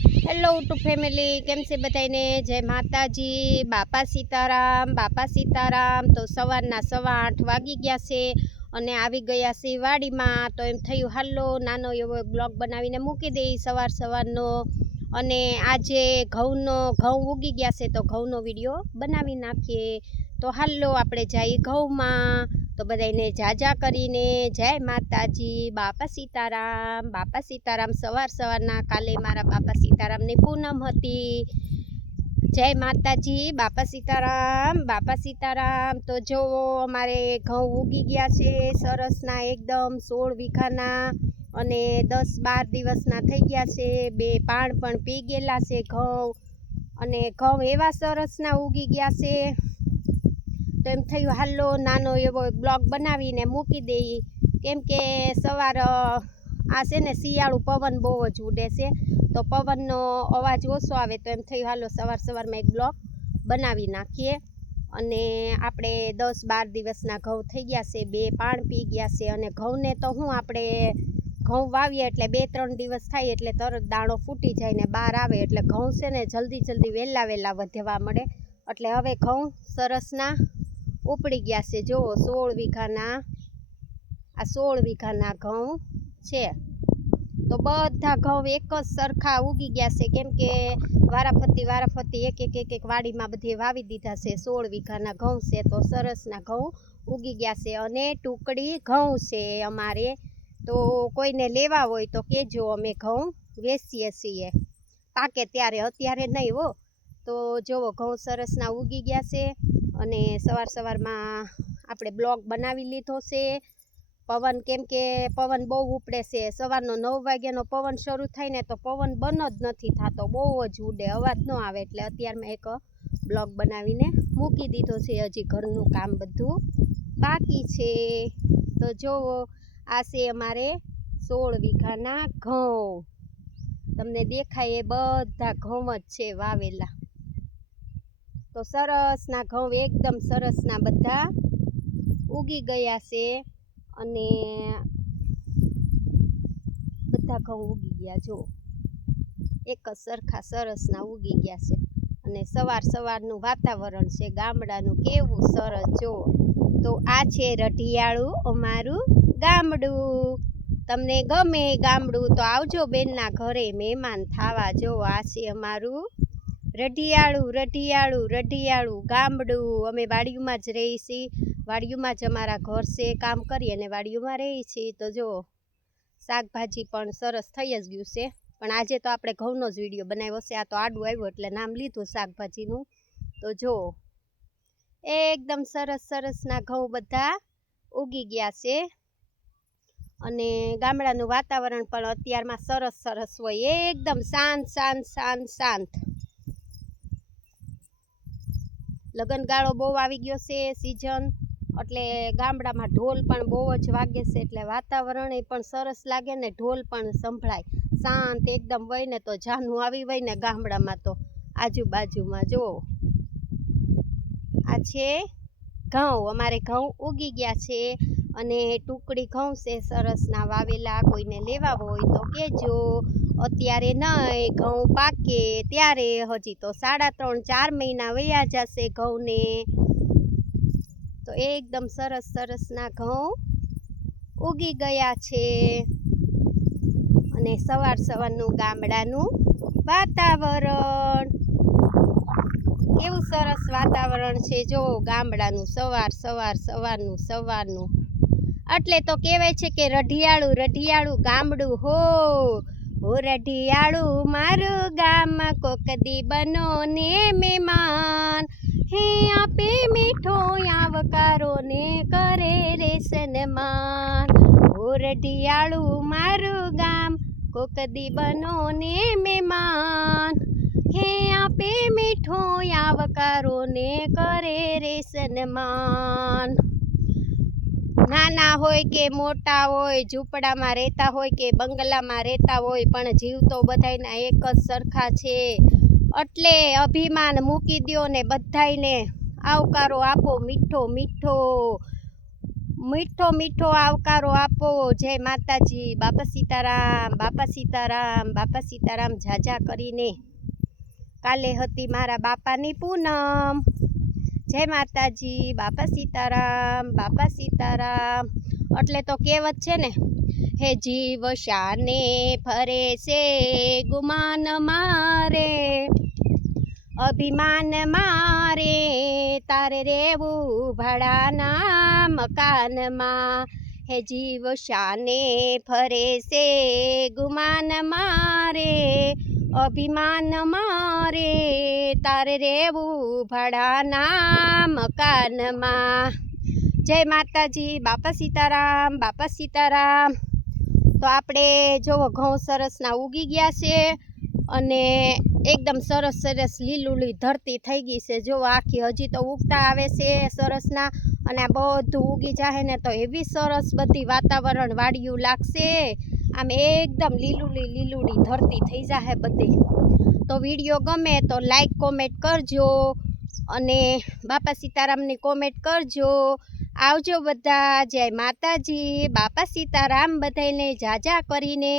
Hello YouTube family, કેમ છે બધાને? જય માતાજી, બાપા સીતારામ. તો સવારના 8:15 વાગી ગયા છે અને આવી ગયા છે વાડીમાં. તો એમ થયું હાલો નાનો એવો બ્લોગ બનાવીને મૂકી દઈ સવારનો. અને આજે ઘઉં ઉગી ગયા છે તો ઘઉંનો વિડીયો બનાવી નાખીએ. તો હાલો આપણે જઈએ ઘઉંમાં. તો બધાને જાજા કરીને જય માતાજી, બાપા સીતારામ. સવારના કાલે મારા બાપા સીતારામની પૂનમ હતી. જય માતાજી, બાપા સીતારામ. તો જો અમારે ઘઉં ઉગી ગયા છે સરસના, એકદમ 16 વીઘાના અને 10-12 દિવસના થઈ ગયા છે. 2 પાણ પણ પી ગયેલા છે ઘઉં. અને ઘઉં એવા સરસના ઉગી ગયા છે. તો એમ થયું હાલો નાનો એવો બ્લોગ બનાવીને મૂકી દઈએ, કેમ કે સવાર આ છે ને શિયાળુ પવન બહુ જ ઉડે છે, તો પવનનો અવાજ ઓછો આવે. તો એમ થયું હાલો સવારમાં એક બ્લોગ બનાવી નાખીએ. અને આપણે 10-12 દિવસના ઘઉં થઈ ગયા છે, 2 પાણ પી ગયા છે. અને ઘઉંને તો આપણે ઘઉં વાવીએ એટલે 2-3 દિવસ થાય એટલે તરત દાણો ફૂટી જાય ને બહાર આવે, એટલે ઘઉં છે ને જલ્દી વહેલા વધવા મળે. એટલે હવે ઘઉં સરસના ઉપડી ગયા છે. જો 16 વીઘાના ઘઉં છે. તો બધા ઘઉં એક જ સરખા ઉગી ગયા છે, કેમ કે વારાફરતી એક વાડીમાં બધે વાવી દીધા છે. 16 વીઘાના ઘઉં છે તો સરસના ઘઉં ઉગી ગયા છે. અને ટુકડી ઘઉં છે અમારે. તો કોઈને લેવા હોય તો કહેજો, અમે ઘઉં વેચીએ છીએ પાકે ત્યારે, અત્યારે નહીં હો. તો જુઓ ઘઉં સરસના ઉગી ગયા છે. અને સવારમાં આપણે બ્લોગ બનાવી લીધો છે. પવન, કેમ કે પવન બહુ ઉપડે છે. સવારનો 9 વાગ્યાનો પવન શરૂ થાય ને તો પવન બંધ જ નથી થતો, બહુ જ ઉડે, અવાજ ન આવે. એટલે અત્યારમાં એક બ્લોગ બનાવીને મૂકી દીધો છે. હજી ઘરનું કામ બધું બાકી છે. તો જુઓ આ છે અમારે 16 વીઘાના ઘઉં. તમને દેખાય એ બધા ઘઉં જ છે વાવેલા. તો સરસના ઘઉં એકદમ સરસના બધા ઉગી ગયા છે. અને બધા ઘઉં ઉગી ગયા, જો એક જ સરખા સરસના ઉગી ગયા છે. અને સવારનું વાતાવરણ છે ગામડાનું, કેવું સરસ જો. તો આ છે રઢિયાળું અમારું ગામડું. તમને ગમે ગામડું તો આવજો બેનના ઘરે મહેમાન થાવા. જો આ છે અમારું રઢિયાળું ગામડું. અમે વાડીમાં જ રહી છીએ, વાડીમાં જ અમારા ઘર છે, કામ કરી અને વાડીમાં રહી છીએ. તો જો શાકભાજી પણ સરસ થઈ જ ગયું છે. પણ આજે તો આપણે ઘઉંનો જ વિડીયો બનાવ્યો છે. આ તો આડું આવ્યું એટલે નામ લીધું શાકભાજીનું. તો જો એકદમ સરસના ઘઉં બધા ઉગી ગયા છે. અને ગામડાનું વાતાવરણ પણ અત્યારમાં સરસ હોય, એકદમ શાંત. લગનગાળો બહુ આવી ગયો છે સિઝન, એટલે ગામડામાં ઢોલ પણ બહુ જ વાગે છે. એટલે વાતાવરણ પણ સરસ લાગે ને ઢોલ પણ સંભળાય. શાંત એકદમ હોય ને તો જાનું આવી હોય ને ગામડામાં. તો આજુબાજુમાં જો આ છે ઘઉં, અમારે ઘઉં ઉગી ગયા છે. અને ટુકડી ઘઉં છે સરસના વાવેલા. કોઈને લેવા હોય તો કહેજો, અત્યારે નહીં, ઘઉં પાકે ત્યારે. હજી તો 3.5-4 મહિના વયા જશે ઘઉંને. તો એકદમ સરસના ઘઉં ઉગી ગયા છે. અને સવારનું ગામડાનું વાતાવરણ, કેવું સરસ વાતાવરણ છે જો ગામડાનું. સવારનું એટલે તો કહેવાય છે કે રઢિયાળું ગામડું હો રઢિયાળું મારું ગામ. કોક દી બનો ને મહેમાન, હે આપે મીઠો આવકારો ને કરે રે સન્માન. હો રઢિયાળું મારું ગામ, કોક દી બનો ને મહેમાન, હે આપે મીઠો આવકારો ને કરે રે સન્માન. નાના હોય કે મોટા હોય, ઝૂંપડામાં રહેતા હોય કે બંગલામાં રહેતા હોય, પણ જીવ તો બધાયના એક જ સરખા છે. એટલે અભિમાન મૂકી દ્યો ને બધાયને આવકારો આપો મીઠો. મીઠો મીઠો આવકારો આપો. જય માતાજી. બાપા સીતારામ, બાપા સીતારામ, બાપા સીતારામ ઝાઝા કરીને. કાલે હતી મારા બાપાની પૂનમ. જય માતાજી. બાપા સીતારામ, બાપા સીતારામ. એટલે તો કહેવત છે ને, હે જીવ શાને ફરે છે ગુમાન મારે, અભિમાન મારે તારે રેવું ભાડાના મકાનમાં. હે જીવ શાને ફરે છે ગુમાન મારે, અભિમાન મારે તારે રેવું ભાડાના મકાનમાં. જય માતાજી. બાપા સીતારામ, બાપા સીતારામ. તો આપણે જોવો ઘઉં સરસના ઉગી ગયા છે અને એકદમ સરસ સરસ લીલુલી ધરતી થઈ ગઈ છે. જો આખી હજી તો ઉગતા આવે છે સરસના, અને આ બધું ઉગી જાય ને તો એવી સરસ બધી વાતાવરણ વાળિયું લાગશે. આમ એકદમ લીલુડી ધરતી થઈ જાય બધી. તો વિડીયો ગમે તો લાઈક કોમેન્ટ કરજો અને બાપા સીતારામની કોમેન્ટ કરજો. આવજો બધા. જય માતાજી. બાપા સીતારામ. બધાને ઝાઝા કરીને.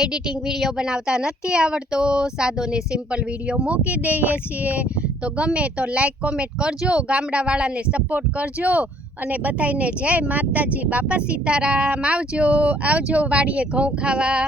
એડિટિંગ વિડીયો બનાવતા નથી આવડતો, સાદો ને સિમ્પલ વિડીયો મૂકી દઈએ છીએ. તો ગમે તો લાઈક કોમેન્ટ કરજો, ગામડાવાળાને સપોર્ટ કરજો અને બધાને જય માતાજી. બાપા સીતારામ. આવજો આવજો વાડીએ ઘઉં ખાવા.